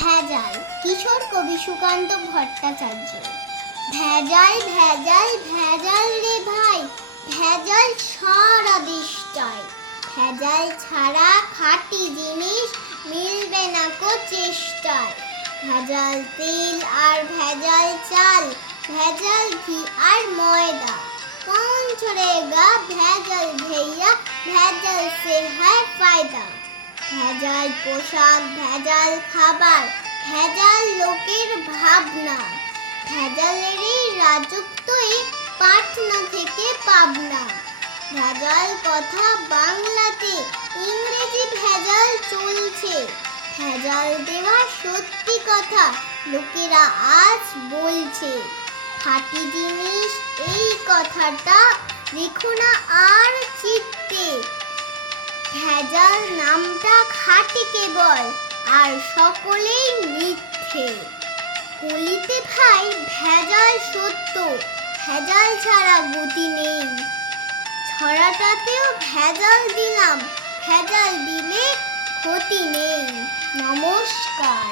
ভেজাল, কিশোর কবি সুকান্ত ভট্টাচার্য। ভেজাল ভেজাল ভেজাল রে ভাই, ভেজাল সারা দেশটায়। ভেজাল ছাড়া খাঁটি জিনিস মিলবে না কো চেষ্টায়। ভেজাল তেল আর ভেজাল চাল, ভেজাল ঘি আর ময়দা। कौन छोड़ेगा ভেজাল भैया, ভেজাল से है फायदा। ভেজাল পোশাক, ভেজাল খাবার, ভেজাল লোকের ভাবনা। ভেজালেরই রাজত্বই পাটনা থেকে পাবনা। ভেজাল কথা বাংলাতে, ইংরেজি ভেজাল চলছে। ভেজাল দেওয়া সত্যি কথা লোকেরা আজ বলছে। খাঁটি জিনিস এই কথাটা রেখো না আর চিত্তে। ভেজাল নামটা খাঁটি কেবল, আর সকলেই মিথ্যে। কলিতে ভাই ভেজাল সত্য, ভেজাল ছাড়া গতি নেই। ছড়াটাতেও ভেজাল দিলাম, ভেজাল দিলে ক্ষতি নেই। নমস্কার।